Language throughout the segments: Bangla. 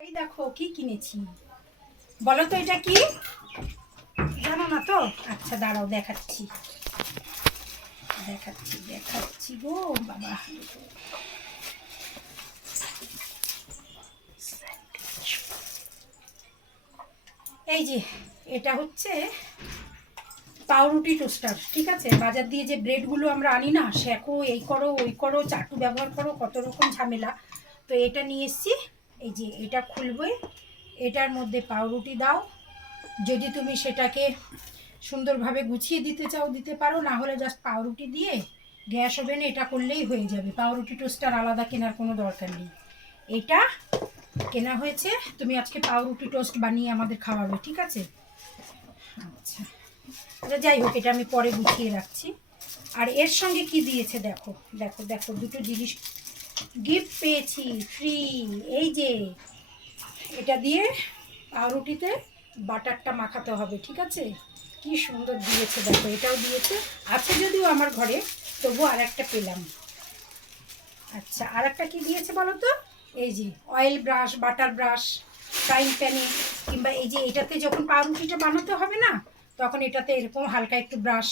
এই দেখো কি কিনেছি, বলো তো এটা কি? জানো না তো? আচ্ছা দাঁড়াও দেখাচ্ছি দেখাচ্ছি দেখাচ্ছি গো বাবা। এই যে এটা হচ্ছে পাউরুটি টোস্টার, ঠিক আছে? বাজার দিয়ে যে ব্রেডগুলো আমরা আনি না, শেকো, এই করো ওই করো, চাটু ব্যবহার করো, কত রকম ঝামেলা। তো এটা নিয়ে এসছি। এই যে এটা খুলবে, এটার মধ্যে পাউরুটি দাও। যদি তুমি সেটাকে সুন্দরভাবে গুছিয়ে দিতে চাও দিতে পারো, না হলে জাস্ট পাউরুটি দিয়ে গ্যাস ওভেনে এটা করলেই হয়ে যাবে। পাউরুটি টোস্টার আলাদা কেনার কোনো দরকার নেই। এটা কেনা হয়েছে, তুমি আজকে পাউরুটি টোস্ট বানিয়ে আমাদের খাওয়াবে, ঠিক আছে? আচ্ছা আচ্ছা, যাই হোক, এটা আমি পরে গুছিয়ে রাখছি। আর এর সঙ্গে কি দিয়েছে দেখো দেখো দেখো, দুটো জিনিস গিফট পেয়েছি ফ্রি। এই যে এটা দিয়ে পাউরুটিতে বাটারটা মাখাতে হবে, ঠিক আছে? কি সুন্দর দিয়েছে দেখো, এটাও দিয়েছে। আছে যদিও আমার ঘরে, তবু আর একটা পেলাম। আচ্ছা, আর একটা কী দিয়েছে বলো তো? এই যে oil brush, butter brush, frying প্যানে কিংবা এই যে এটাতে যখন পাউরুটিটা বানাতে হবে না, তখন এটাতে এরকম হালকা একটু ব্রাশ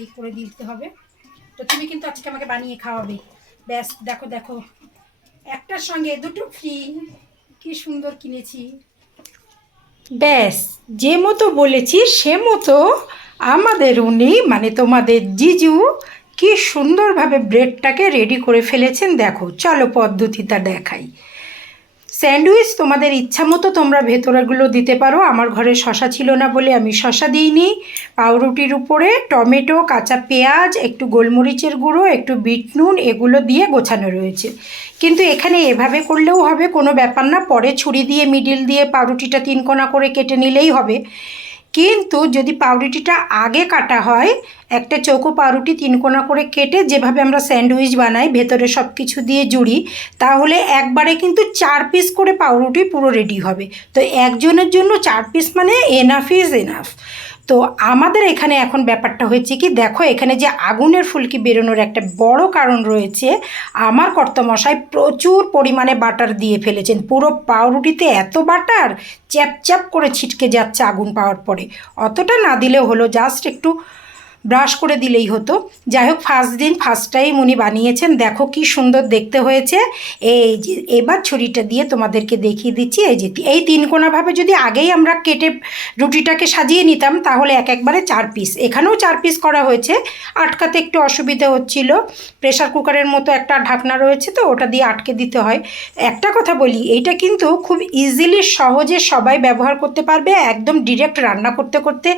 এই করে দিতে হবে। তো তুমি কিন্তু আজকে আমাকে বানিয়ে খাওয়াবে। ব্যাস দেখো দেখো, একটার সঙ্গে দুটো ফ্রি। কি সুন্দর কিনেছি। ব্যাস, যে মতো বলেছি সে মতো আমাদের উনি মানে তোমাদের জিজু কি সুন্দরভাবে ব্রেডটাকে রেডি করে ফেলেছেন। দেখো, চলো পদ্ধতিটা দেখাই। স্যান্ডউইচ তোমাদের ইচ্ছা মতো তোমরা ভেতরেগুলো দিতে পারো। আমার ঘরে শশা ছিল না বলে আমি শশা দিইনি। পাউরুটির উপরে টমেটো, কাঁচা পেঁয়াজ, একটু গোলমরিচের গুঁড়ো, একটু বিট নুন, এগুলো দিয়ে গোছানো রয়েছে। কিন্তু এখানে এভাবে করলেও হবে, কোনো ব্যাপার না। পরে ছুরি দিয়ে মিডিল দিয়ে পাউরুটিটা 3 কোনা করে কেটে নিলেই হবে। কিন্তু যদি পাউরুটিটা আগে কাটা হয়, একটা চৌকো পাউরুটি 3 কোনা করে কেটে যেভাবে আমরা স্যান্ডউইচ বানাই, ভেতরে সব কিছু দিয়ে জুড়ি, তাহলে একবারে কিন্তু 4 পিস করে পাউরুটি পুরো রেডি হবে। তো একজনের জন্য 4 পিস মানে এনাফ ইজ এনাফ। তো আমাদের এখানে এখন ব্যাপারটা হয়েছে কি, দেখো এখানে যে আগুনের ফুলকি বেরোনোর একটা বড় কারণ রয়েছে। আমার কর্তামশাই প্রচুর পরিমাণে বাটার দিয়ে ফেলেছেন, পুরো পাউরুটিতে এত বাটার চ্যাপ চ্যাপ করে ছিটকে যাচ্ছে আগুন পাওয়ার পরে। অতটা না দিলেও হলো, জাস্ট একটু ব্রাশ করে দিলেই হতো। যাই হোক, ফার্স্ট দিন ফার্স্ট টাইম উনি বানিয়েছেন, দেখো কি সুন্দর দেখতে হয়েছে। এই যে এবার ছুরিটা দিয়ে তোমাদেরকে দেখিয়ে দিচ্ছি। এই যে এই 3 কোনাভাবে যদি আগেই আমরা কেটে রুটিটাকে সাজিয়ে নিতাম, তাহলে একবারে 4 পিস, এখানেও 4 পিস করা হয়েছে। আটকাতে একটু অসুবিধা হচ্ছিল। প্রেশার কুকারের মতো একটা ঢাকনা রয়েছে, তো ওটা দিয়ে আটকে দিতে হয়। একটা কথা বলি, এইটা কিন্তু খুব ইজিলি সহজে সবাই ব্যবহার করতে পারবে, একদম ডিরেক্ট রান্না করতে করতে